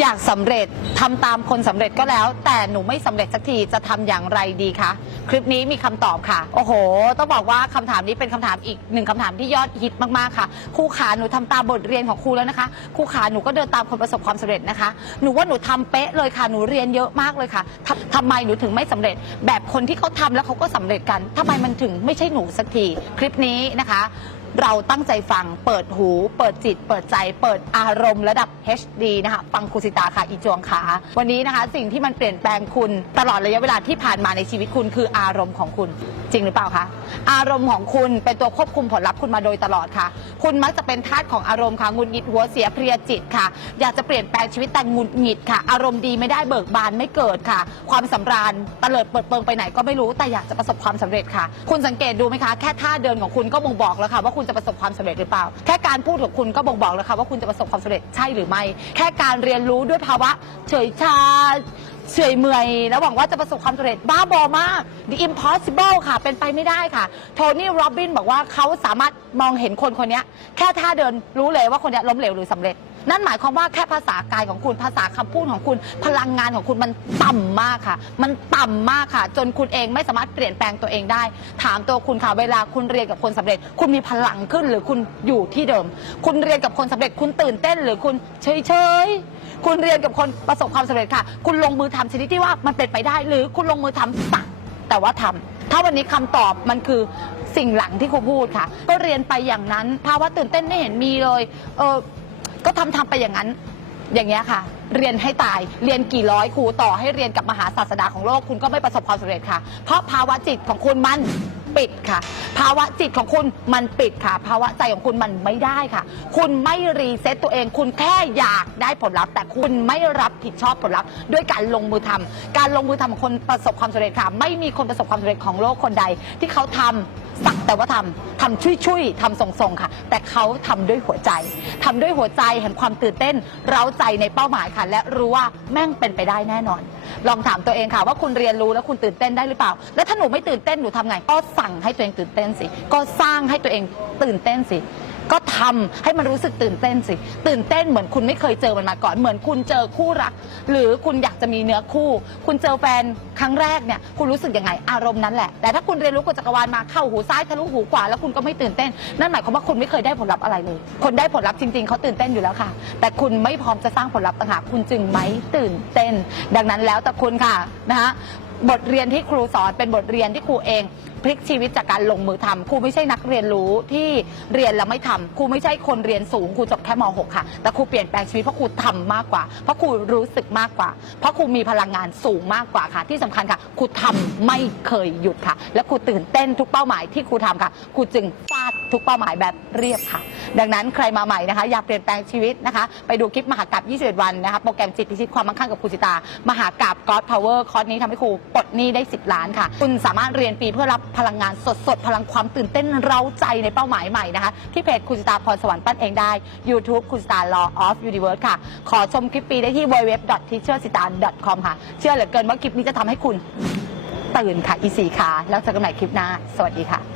อยากสำเร็จทำตามคนสำเร็จก็แล้ว แต่หนูไม่สำเร็จสักทีจะทำอย่างไรดีคะคลิปนี้มีคำตอบค่ะ โอ้โห ต้องบอกว่าคำถามนี้เป็นคำถามอีกหนึ่งคำถามที่ยอดฮิตมากๆค่ะครูขาหนูทำตามบทเรียนของครูแล้วนะคะครูขาหนูก็เดินตามคนประสบความสำเร็จนะคะ หนูว่าหนูทำเป๊ะเลยค่ะหนูเรียนเยอะมากเลยค่ะทำทำไมหนูถึงไม่สำเร็จ แบบคนที่เขาทำแล้วเขาก็สำเร็จกันทำไมมันถึงไม่ใช่หนูสักทีคลิปนี้นะคะ เราตั้งใจฟัง เปิดหู เปิดจิต เปิดใจ เปิดอารมณ์ระดับ HD นะคะ ฟังคุสิตาค่ะอีจวงขา วันนี้นะคะ สิ่งที่มันเปลี่ยนแปลงคุณตลอดระยะเวลาที่ผ่านมาในชีวิตคุณคืออารมณ์ของคุณ จริงหรือเปล่าคะ อารมณ์ของคุณเป็นตัวควบคุมผลลัพธ์คุณมาโดยตลอดค่ะ คุณมักจะเป็นทาสของอารมณ์ค่ะงุดหงิดหัวเสียเพลียจิตค่ะ อยากจะเปลี่ยนแปลงชีวิตแต่งุดหงิดค่ะ อารมณ์ดีไม่ได้เบิกบานไม่เกิดค่ะ ความสำราญตะเลิดเปิดเปิงไปไหนก็ไม่รู้แต่อยากจะประสบความสำเร็จค่ะ คุณสังเกตดูไหมคะแค่ท่าเดินของคุณก็บ่งบอกแล้วค่ะว่าคุณจะประสบความสำเร็จหรือเปล่า แค่การพูดของคุณก็บ่งบอกแล้วค่ะว่าคุณจะประสบความสำเร็จใช่หรือไม่ แค่การเรียนรู้ด้วยภาวะเฉยชาเฉยเมื่อยแล้วหวังว่าจะประสบความสำเร็จบ้าบอมาก The impossible ค่ะ เป็นไปไม่ได้ค่ะ โทนี่โรบินบอกว่าเขาสามารถมองเห็นคนคนนี้แค่ท่าเดินรู้เลยว่าคนนี้ล้มเหลวหรือสำเร็จ นั่นหมายความว่าแค่ภาษากายของคุณภาษาคำพูดของคุณพลังงานของคุณมันต่ำมากค่ะ มันต่ำมากค่ะ จนคุณเองไม่สามารถเปลี่ยนแปลงตัวเองได้ ถามตัวคุณค่ะ เวลาคุณเรียนกับคนสำเร็จ คุณมีพลังขึ้นหรือคุณอยู่ที่เดิม คุณเรียนกับคนสำเร็จคุณตื่นเต้นหรือคุณเฉยเฉยๆคุณเรียนกับคนประสบความสำเร็จค่ะ คุณลงมือทำชนิดที่ว่ามันเป็นไปได้ หรือคุณลงมือทำตัก แต่ว่าทำถ้าวันนี้คำตอบมันคือสิ่งหลังที่ครูพูดค่ะ ก็เรียนไปอย่างนั้นภาวะตื่นเต้นไม่เห็นมีเลย เออ ก็ทำทำไปอย่างนั้น อย่างเงี้ยค่ะ เรียนให้ตายเรียนกี่ร้อยครูต่อให้เรียนกับมหาศาสดาของโลกคุณก็ไม่ประสบความสำเร็จค่ะ เพราะภาวะจิตของคุณมันปิดค่ะ ภาวะจิตของคุณมันปิดค่ะ ภาวะใจของคุณมันไม่ได้ค่ะ คุณไม่รีเซ็ตตัวเอง คุณแค่อยากได้ผลลัพธ์ แต่คุณไม่รับผิดชอบผลลัพธ์ ด้วยการลงมือทำการลงมือทำของคนประสบความสำเร็จค่ะ ไม่มีคนประสบความสำเร็จของโลกคนใด ที่เขาทำ สักแต่ว่าทำทำชุยชุยทำทรงๆค่ะ แต่เขาทำด้วยหัวใจทำด้วยหัวใจแห่งความตื่นเต้น เร้าใจในเป้าหมายค่ะ และรู้ว่าแม่งเป็นไปได้แน่นอน ลองถามตัวเองค่ะ ว่าคุณเรียนรู้แล้วคุณตื่นเต้นได้หรือเปล่า แล้วถ้าหนูไม่ตื่นเต้นหนูทำไง ก็สั่งให้ตัวเองตื่นเต้นสิ ก็สร้างให้ตัวเองตื่นเต้นสิ ก็ทำให้มันรู้สึกตื่นเต้นสิ ตื่นเต้นเหมือนคุณไม่เคยเจอมันมาก่อน เหมือนคุณเจอคู่รัก หรือคุณอยากจะมีเนื้อคู่ คุณเจอแฟนครั้งแรกเนี่ย คุณรู้สึกยังไง อารมณ์นั้นแหละ แต่ถ้าคุณเรียนรู้กฎจักรวาลมาเข้าหูซ้ายทะลุหูขวาแล้วคุณก็ไม่ตื่นเต้น นั่นหมายความว่าคุณไม่เคยได้ผลลัพธ์อะไรเลย คนได้ผลลัพธ์จริงๆเขาตื่นเต้นอยู่แล้วค่ะ แต่คุณไม่พร้อมจะสร้างผลลัพธ์ต่างหากคุณจึงไม่ตื่นเต้น ดังนั้นแล้วแต่คุณค่ะนะคะบทเรียนที่ครูสอนเป็นบทเรียนที่ครูเอง พลิกชีวิตจากการลงมือทำครูไม่ใช่นักเรียนรู้ที่เรียนแล้วไม่ทำครูไม่ใช่คนเรียนสูงครูจบแค่ม .6 ค่ะแต่ครูเปลี่ยนแปลงชีวิตเพราะครูทำมากกว่า เพราะครูรู้สึกมากกว่า เพราะครูมีพลังงานสูงมากกว่าค่ะ ที่สำคัญค่ะครูทำไม่เคยหยุดค่ะ และครูตื่นเต้นทุกเป้าหมายที่ครูทำค่ะครูจึงฟาดทุกเป้าหมายแบบเรียบค่ะ ดังนั้นใครมาใหม่นะคะ อยากเปลี่ยนแปลงชีวิตนะคะ ไปดูคลิปมหากราบ21 วันนะคะโปรแกรมจิตพิชิตความมั่งคั่งกับครูจิตามหากราบ God Power คอร์สนี้ทำให้ครูปลดหนี้ได้ 10 ล้านค่ะ คุณสามารถเรียนฟรีเพื่อรับพลังงานสดสดพลังความตื่นเต้นเร้าใจในเป้าหมายใหม่นะคะ ที่เพจครูจิตาพรสวรรค์ปั้นเองได้ YouTube ครูจิตา Law of Universe ค่ะ ขอชมคลิปฟรีได้ที่ www.teachersita.com ค่ะ เชื่อเหลือเกินว่าคลิปนี้จะทำให้คุณตื่นค่ะอีสีขาแล้วเจอกันใหม่คลิปหน้า สวัสดีค่ะ